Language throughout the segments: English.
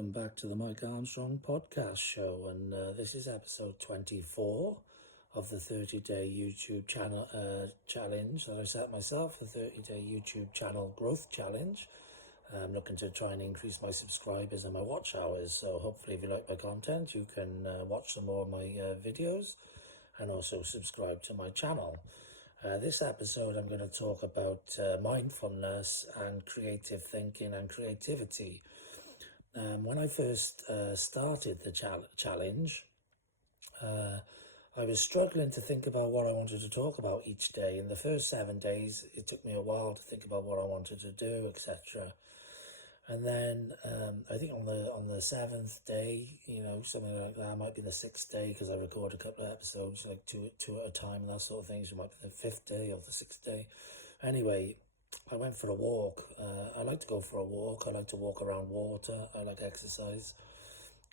welcome back to the Mike Armstrong podcast show, and this is episode 24 of the 30-day YouTube channel challenge that I set myself, the 30-day YouTube channel growth challenge. I'm looking to try and increase my subscribers and my watch hours, so hopefully if you like my content you can watch some more of my videos and also subscribe to my channel. This episode I'm going to talk about mindfulness and creative thinking and creativity. When I first started the challenge, I was struggling to think about what I wanted to talk about each day. In the first 7 days, it took me a while to think about what I wanted to do, etc. And then I think on the 7th day, something like that, might be the 6th day because I record a couple of episodes, like two at a time and that sort of thing. So it might be the 5th day or the 6th day. Anyway, I went for a walk. I like to go for a walk. I like to walk around water. I like exercise.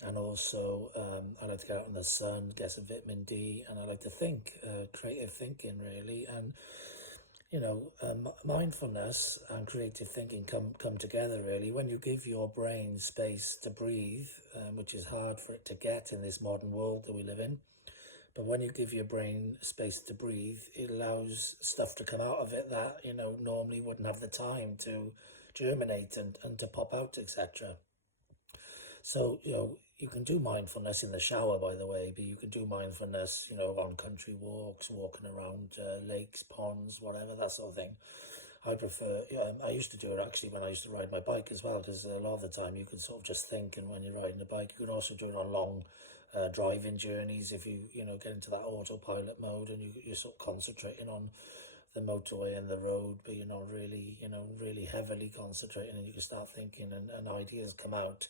And also I like to get out in the sun, get some vitamin D, and I like to think, creative thinking really. And mindfulness and creative thinking come together really when you give your brain space to breathe, which is hard for it to get in this modern world that we live in. But when you give your brain space to breathe, it allows stuff to come out of it that normally wouldn't have the time to germinate and to pop out, etc. So you can do mindfulness in the shower, by the way, but you can do mindfulness, on country walks, walking around lakes, ponds, whatever, that sort of thing. I prefer, I used to do it actually when I used to ride my bike as well, because a lot of the time you can sort of just think, and when you're riding a bike, you can also do it on long driving journeys if you, get into that autopilot mode and you're sort of concentrating on the motorway and the road, but you're not really, really heavily concentrating, and you can start thinking and ideas come out.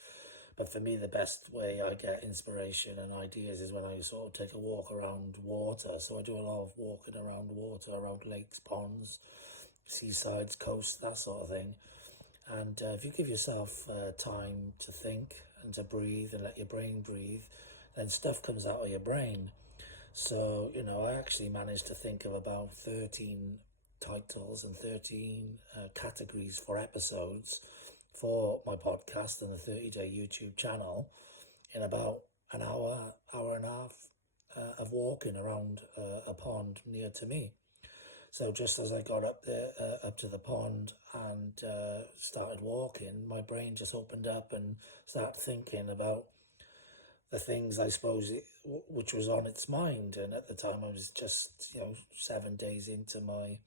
But for me, the best way I get inspiration and ideas is when I sort of take a walk around water. So I do a lot of walking around water, around lakes, ponds, seasides, coasts, that sort of thing. And if you give yourself time to think and to breathe and let your brain breathe, then stuff comes out of your brain. So, I actually managed to think of about 13 titles and 13 categories for episodes for my podcast and the 30-day YouTube channel in about an hour and a half of walking around a pond near to me. So just as I got up there, up to the pond and started walking, my brain just opened up and started thinking about the things, I suppose, which was on its mind. And at the time I was just, 7 days into my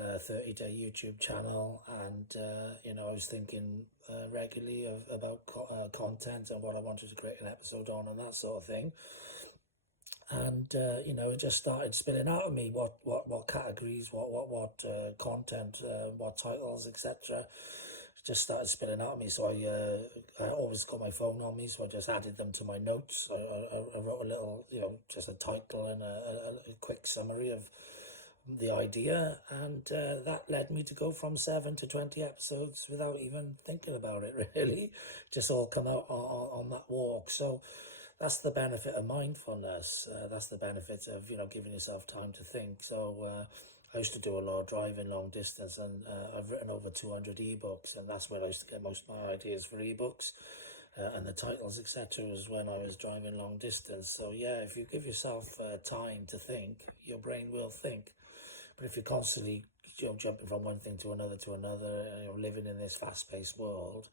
30-day YouTube channel, and I was thinking regularly about content and what I wanted to create an episode on and that sort of thing. And it just started spilling out of me what categories, what content, what titles, etc. Just started spilling out of me. So I always got my phone on me, so I just added them to my notes. I wrote a little, just a title and a quick summary of the idea, and that led me to go from 7 to 20 episodes without even thinking about it really. Just all come out on that walk. So that's the benefit of mindfulness. That's the benefit of giving yourself time to think. So I used to do a lot of driving long distance, and I've written over 200 ebooks, and that's where I used to get most of my ideas for ebooks. And the titles, etc., was when I was driving long distance. So yeah, if you give yourself time to think, your brain will think. But if you're constantly jumping from one thing to another, living in this fast-paced world,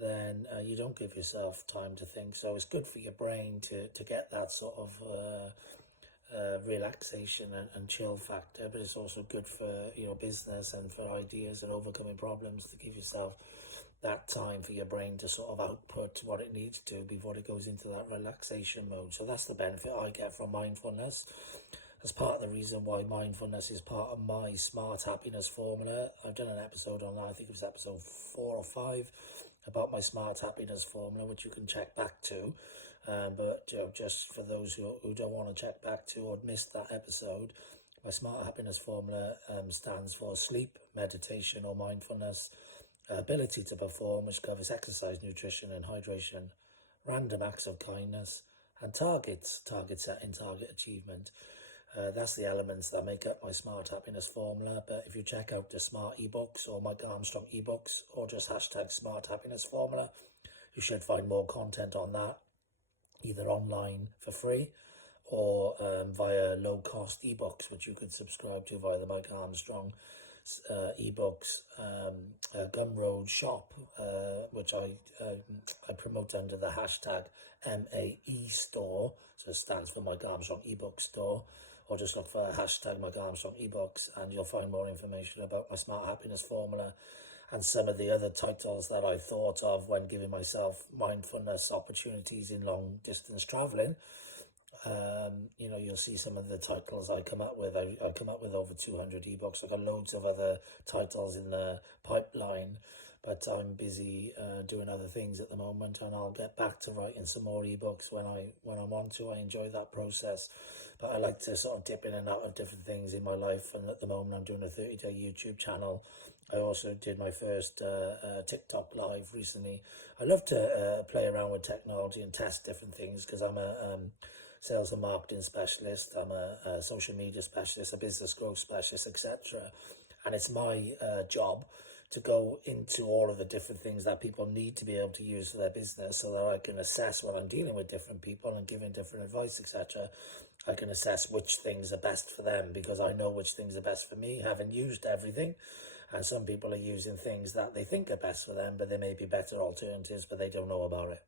then you don't give yourself time to think. So it's good for your brain to get that sort of relaxation and chill factor, but it's also good for business and for ideas and overcoming problems, to give yourself that time for your brain to sort of output what it needs to before it goes into that relaxation mode. So that's the benefit I get from mindfulness. As part of the reason why mindfulness is part of my smart happiness formula. I've done an episode on that, I think it was episode 4 or 5, about my smart happiness formula, which you can check back to. But just for those who don't want to check back to or missed that episode, my smart happiness formula stands for sleep, meditation or mindfulness, ability to perform, which covers exercise, nutrition and hydration, random acts of kindness, and target setting, target achievement. That's the elements that make up my smart happiness formula. But if you check out the smart ebooks or Mike Armstrong ebooks, or just hashtag smart happiness formula, you should find more content on that, either online for free or via low-cost ebooks, which you could subscribe to via the Mike Armstrong ebooks Gumroad shop, which I promote under the hashtag MAE store, so it stands for Mike Armstrong ebook store, or just look for hashtag Mike Armstrong ebooks and you'll find more information about my Smart Happiness Formula and some of the other titles that I thought of when giving myself mindfulness opportunities in long distance traveling. You'll see some of the titles I come up with. I come up with over 200 ebooks. I've got loads of other titles in the pipeline, but I'm busy doing other things at the moment, and I'll get back to writing some more ebooks when I want to. I enjoy that process, but I like to sort of dip in and out of different things in my life, and at the moment I'm doing a 30-day YouTube channel. I also did my first TikTok live recently. I love to play around with technology and test different things because I'm a sales and marketing specialist, I'm a social media specialist, a business growth specialist, etc. And it's my job to go into all of the different things that people need to be able to use for their business, so that I can assess when I'm dealing with different people and giving different advice, etc. I can assess which things are best for them, because I know which things are best for me, having used everything. And some people are using things that they think are best for them, but there may be better alternatives, but they don't know about it.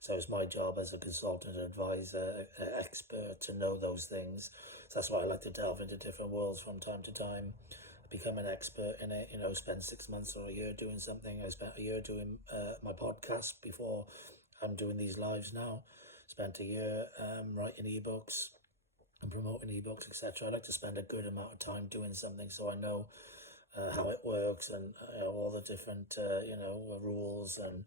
So it's my job as a consultant, advisor, expert to know those things. So that's why I like to delve into different worlds from time to time, become an expert in it, spend 6 months or a year doing something. I spent a year doing my podcast before I'm doing these lives now. Spent a year writing ebooks and promoting ebooks, etc. I like to spend a good amount of time doing something so I know how it works and all the different, rules and,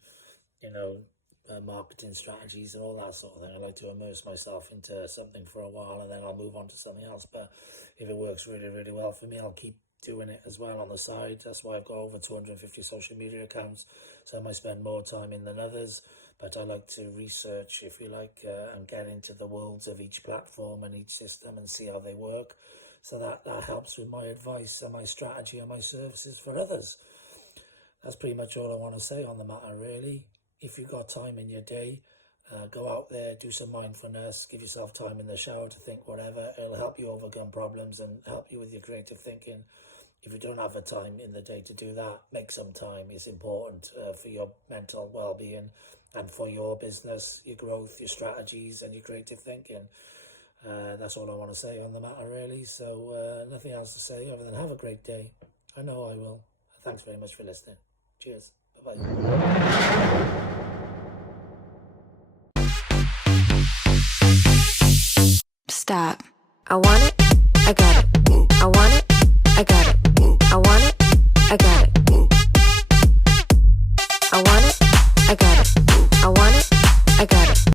marketing strategies and all that sort of thing. I like to immerse myself into something for a while and then I'll move on to something else. But if it works really, really well for me, I'll keep doing it as well on the side. That's why I've got over 250 social media accounts. Some I spend more time in than others, but I like to research, if you like, and get into the worlds of each platform and each system and see how they work. So that helps with my advice and my strategy and my services for others. That's pretty much all I want to say on the matter, really. If you've got time in your day, go out there, do some mindfulness, give yourself time in the shower to think whatever. It'll help you overcome problems and help you with your creative thinking. If you don't have the time in the day to do that, make some time. It's important for your mental well-being and for your business, your growth, your strategies and your creative thinking. That's all I want to say on the matter, really. So nothing else to say other than have a great day. I know I will. Thanks very much for listening. Cheers. Bye-bye. Stop. I want it. I got it. I want it. I got it. I want it. I got it. I want it. I got it.